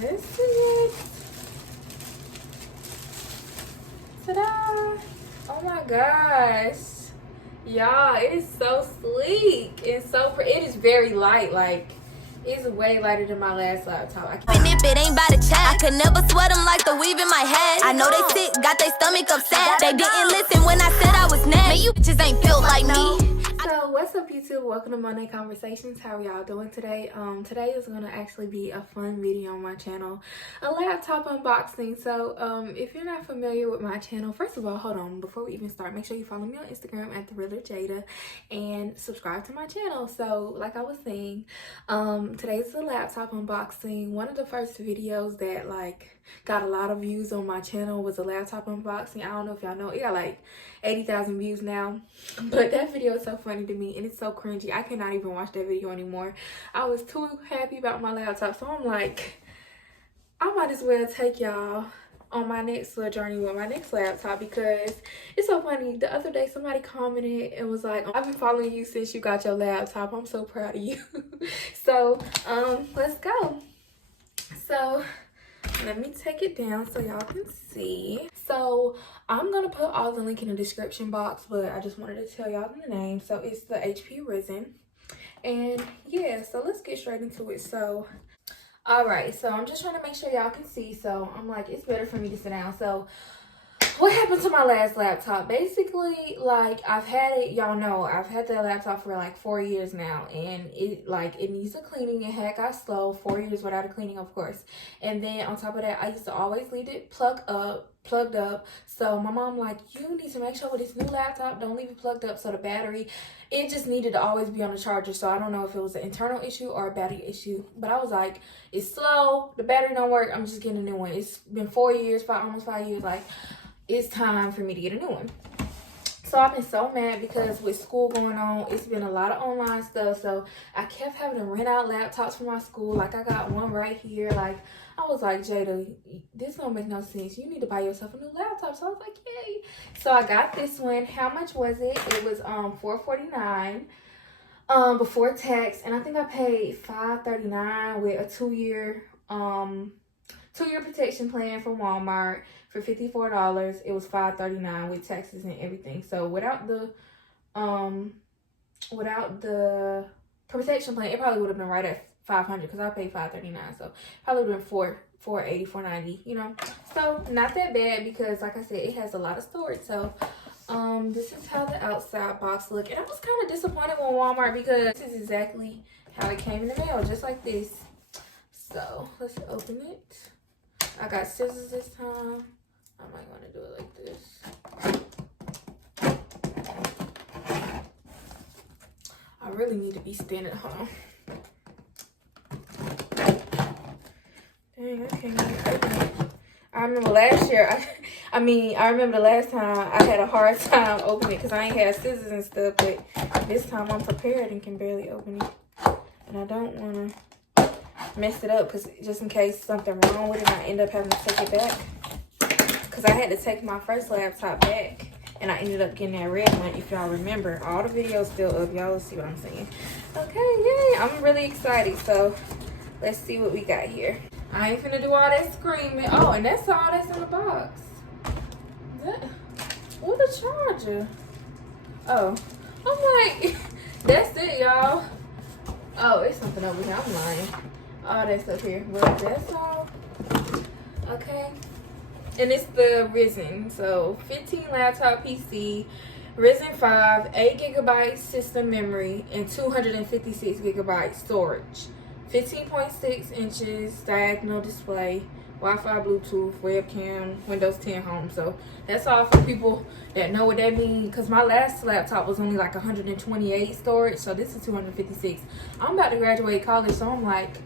Let's see it. Ta-da! Oh my gosh. Y'all, it is so sleek and so pretty. It is very light, like it's way lighter than my last laptop. Even if it ain't by the chat, I could never sweat them like the weave in my head. I know they sick, got their stomach upset. They didn't listen when I said I was next. Man, you bitches ain't built like me. So what's up, YouTube? Welcome to MONAE Conversations. How are y'all doing today? Today is gonna actually be a fun video on my channel, a laptop unboxing. So if you're not familiar with my channel, first of all, hold on, before we even start, make sure you follow me on Instagram at @TheRealRJada and subscribe to my channel. So like I was saying, today's a laptop unboxing. One of the first videos that like got a lot of views on my channel was a laptop unboxing. I don't know if y'all know, it got like 80,000 views now, but that video is so funny to me and it's so cringy. I cannot even watch that video anymore. I was too happy about my laptop, so I'm like, I might as well take y'all on my next little journey with my next laptop, because it's so funny. The other day somebody commented and was like, I've been following you since you got your laptop. I'm so proud of you. So let's go. So let me take it down so y'all can see. So I'm gonna put all the link in the description box, but I just wanted to tell y'all the name. So it's the HP Resin, and yeah, so let's get straight into it. So all right, so I'm just trying to make sure y'all can see. So I'm like, it's better for me to sit down. So what happened to my last laptop? Basically, like, I've had it, y'all know, I've had that laptop for like 4 years now, and it needs a cleaning. It had got slow. 4 years without a cleaning, of course. And then on top of that, I used to always leave it plugged up. So my mom like, you need to make sure with this new laptop, don't leave it plugged up. So the battery, it just needed to always be on the charger. So I don't know if it was an internal issue or a battery issue, but I was like, it's slow, the battery don't work, I'm just getting a new one. It's been 4 years, almost 5 years, like, it's time for me to get a new one. So I've been so mad because with school going on, it's been a lot of online stuff. So I kept having to rent out laptops for my school. Like, I got one right here. Like, I was like, Jada, this don't make no sense. You need to buy yourself a new laptop. So I was like, yay. So I got this one. How much was it? It was $449 before tax. And I think I paid $539 with a two-year protection plan from Walmart for $54. It was $539 with taxes and everything. So without the protection plan, it probably would have been right at $500, because I paid $539. So probably would have been $480, $490, you know. So not that bad, because like I said, it has a lot of storage. So this is how the outside box look. And I was kind of disappointed with Walmart, because this is exactly how it came in the mail, just like this. So let's open it. I got scissors this time. I might want to do it like this. I really need to be standing. Hold on. Dang, I can't even open it. I remember last year, I remember the last time I had a hard time opening it because I ain't had scissors and stuff, but this time I'm prepared and can barely open it. And I don't want to mess it up, because just in case something wrong with it, I end up having to take it back. Because I had to take my first laptop back, and I ended up getting that red one. If y'all remember, all the videos still up. Y'all will see what I'm saying. Okay, yay! I'm really excited. So let's see what we got here. I ain't finna do all that screaming. Oh, and that's all that's in the box. What a charger? Oh, I'm like, that's it, y'all. Oh, it's something over here. I'm lying. All that stuff here. Well, that's all. Okay. And it's the Resin. So 15 laptop PC, Resin 5, 8 GB system memory, and 256 GB storage. 15.6 inches diagonal display, Wi-Fi, Bluetooth, webcam, Windows 10 home. So that's all for people that know what that means, because my last laptop was only like 128 storage, so this is 256. I'm about to graduate college, so I'm like,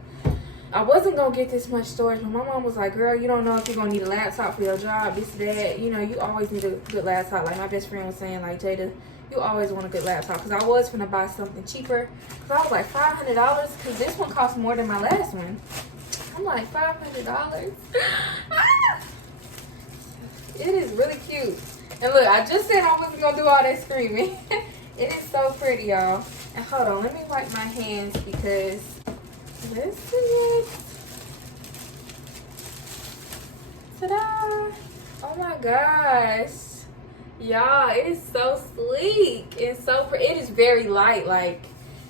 I wasn't gonna get this much storage, but my mom was like, girl, you don't know if you're gonna need a laptop for your job, this, that, you know, you always need a good laptop. Like my best friend was saying, like, Jada, you always want a good laptop, because I was gonna buy something cheaper, because I was like $500, because this one cost more than my last one. I'm like, $500. It is really cute. And look, I just said I wasn't gonna do all that screaming. It is so pretty, y'all. And hold on, let me wipe my hands, because let's see it. Ta-da! Oh my gosh. Y'all, it is so sleek and so pretty. It is very light. Like,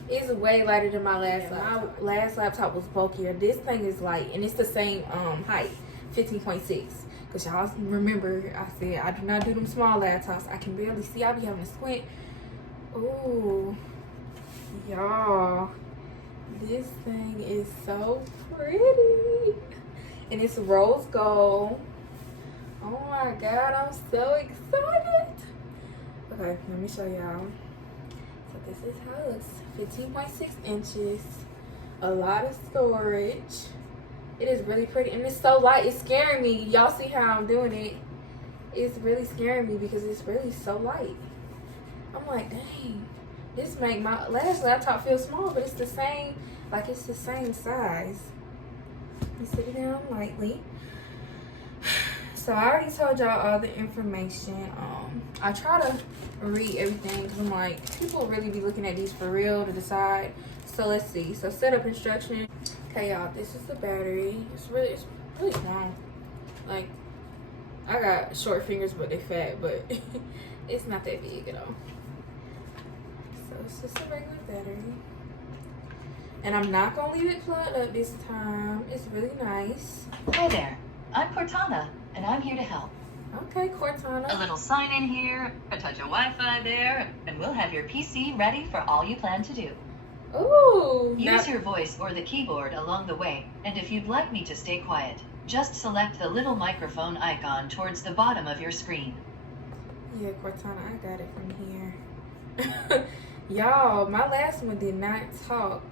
it's way lighter than my last laptop. My last laptop was bulkier. This thing is light, and it's the same height, 15.6. Because y'all remember, I said I do not do them small laptops. I can barely see. I be having to squint. Ooh, y'all, this thing is so pretty. And it's rose gold. Oh my god, I'm so excited. Okay, let me show y'all. So this is how it looks. 15.6 inches. A lot of storage. It is really pretty, and it's so light. It's scaring me. Y'all see how I'm doing it? It's really scaring me because it's really so light. I'm like, dang, this make my last laptop feel small, but it's the same, like it's the same size. You sit it down lightly. So I already told y'all all the information. I try to read everything because I'm like, people really be looking at these for real to decide. So let's see. So setup instruction. Okay, y'all, this is the battery. It's really small. Like, I got short fingers, but they're fat, but it's not that big at all. So it's just a regular battery. And I'm not gonna leave it plugged up this time. It's really nice. Hi there, I'm Cortana, and I'm here to help. Okay, Cortana. A little sign in here, a touch of Wi-Fi there, and we'll have your PC ready for all you plan to do. Ooh. Use your voice or the keyboard along the way, and if you'd like me to stay quiet, just select the little microphone icon towards the bottom of your screen. Yeah, Cortana, I got it from here. Y'all, my last one did not talk.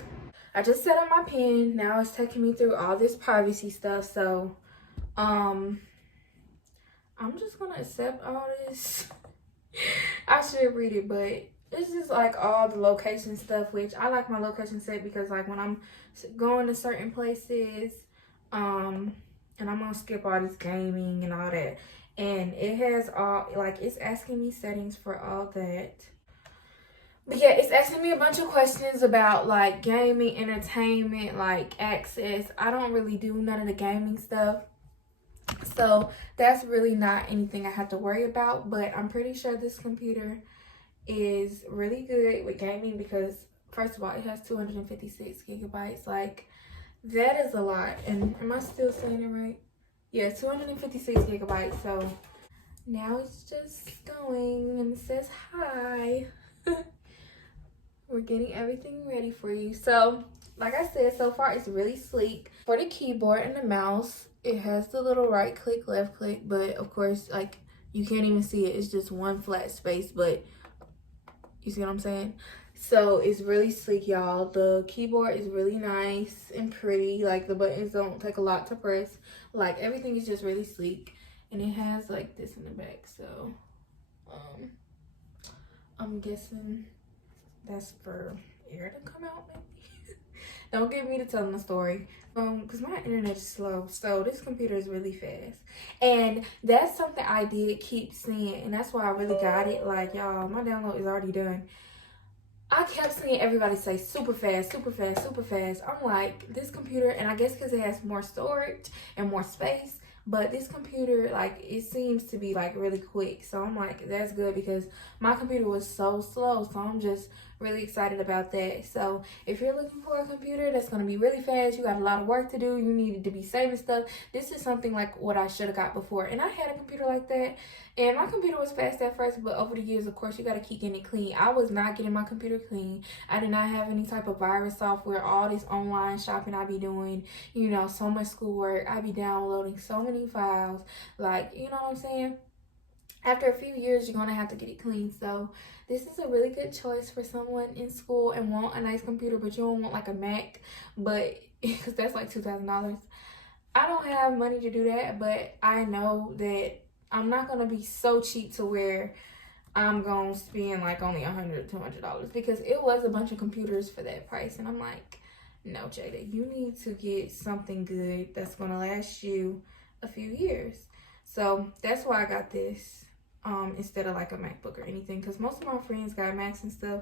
I just set up my pen. Now it's taking me through all this privacy stuff. So, I'm just gonna accept all this. I should read it, but it's just like all the location stuff, which I like my location set because like when I'm going to certain places, and I'm gonna skip all this gaming and all that. And it has all, like, it's asking me settings for all that. But yeah, it's asking me a bunch of questions about like gaming, entertainment, like access. I don't really do none of the gaming stuff. So that's really not anything I have to worry about. But I'm pretty sure this computer is really good with gaming because first of all, it has 256 gigabytes. Like, that is a lot. And am I still saying it right? Yeah, 256 gigabytes. So now it's just going and it says hi. We're getting everything ready for you. So, like I said, so far it's really sleek. For the keyboard and the mouse, it has the little right click, left click, but of course, like, you can't even see it. It's just one flat space, but you see what I'm saying? So it's really sleek, y'all. The keyboard is really nice and pretty. Like, the buttons don't take a lot to press. Like, everything is just really sleek. And it has like this in the back, so I'm guessing that's for air to come out, maybe. Don't get me to telling the story. Because my internet is slow. So this computer is really fast. And that's something I did keep seeing. And that's why I really got it. Like, y'all, my download is already done. I kept seeing everybody say super fast, super fast, super fast. I'm like, this computer, and I guess because it has more storage and more space, but this computer, like, it seems to be like really quick. So I'm like, that's good because my computer was so slow. So I'm just really excited about that. So if you're looking for a computer that's going to be really fast, you got a lot of work to do, you needed to be saving stuff, this is something like what I should have got before. And I had a computer like that, and my computer was fast at first, but over the years, of course, you got to keep getting it clean. I was not getting my computer clean. I did not have any type of virus software, all this online shopping I be doing, you know, so much schoolwork. I be downloading so many files, like, you know what I'm saying? After a few years, you're going to have to get it clean. So this is a really good choice for someone in school and want a nice computer, but you don't want like a Mac, but because that's like $2,000. I don't have money to do that, but I know that I'm not going to be so cheap to where I'm going to spend like only $100, $200 because it was a bunch of computers for that price. And I'm like, no, Jada, you need to get something good that's going to last you a few years. So that's why I got this instead of like a MacBook or anything, because most of my friends got Macs and stuff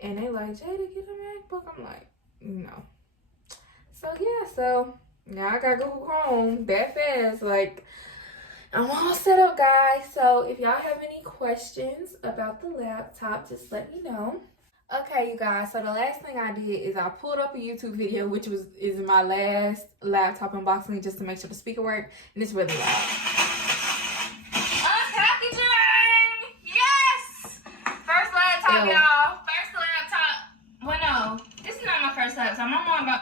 and they like, Jada, get a MacBook. I'm like, no. So yeah, so now I got Google Chrome that fast. Like, I'm all set up, guys. So if y'all have any questions about the laptop, just let me know. Okay, you guys, so the last thing I did is I pulled up a YouTube video, which is my last laptop unboxing, just to make sure the speaker worked, and it's really loud. Unpackaging! Yes! First laptop, y'all. First laptop. Well, no, this is not my first laptop. I'm on about...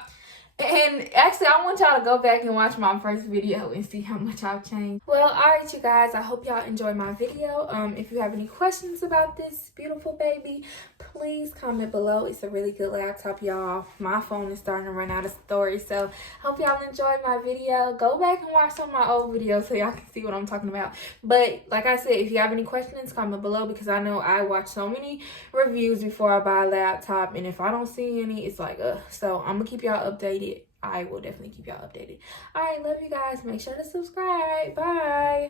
And actually, I want y'all to go back and watch my first video and see how much I've changed. Well, alright, you guys. I hope y'all enjoyed my video. If you have any questions about this beautiful baby, please comment below. It's a really good laptop, y'all. My phone is starting to run out of storage, so hope y'all enjoyed my video. Go back and watch some of my old videos so y'all can see what I'm talking about. But like I said, if you have any questions, comment below, because I know I watch so many reviews before I buy a laptop, and if I don't see any, it's like, so I'm gonna keep y'all updated. I will definitely keep y'all updated. All right, love you guys. Make sure to subscribe. Bye.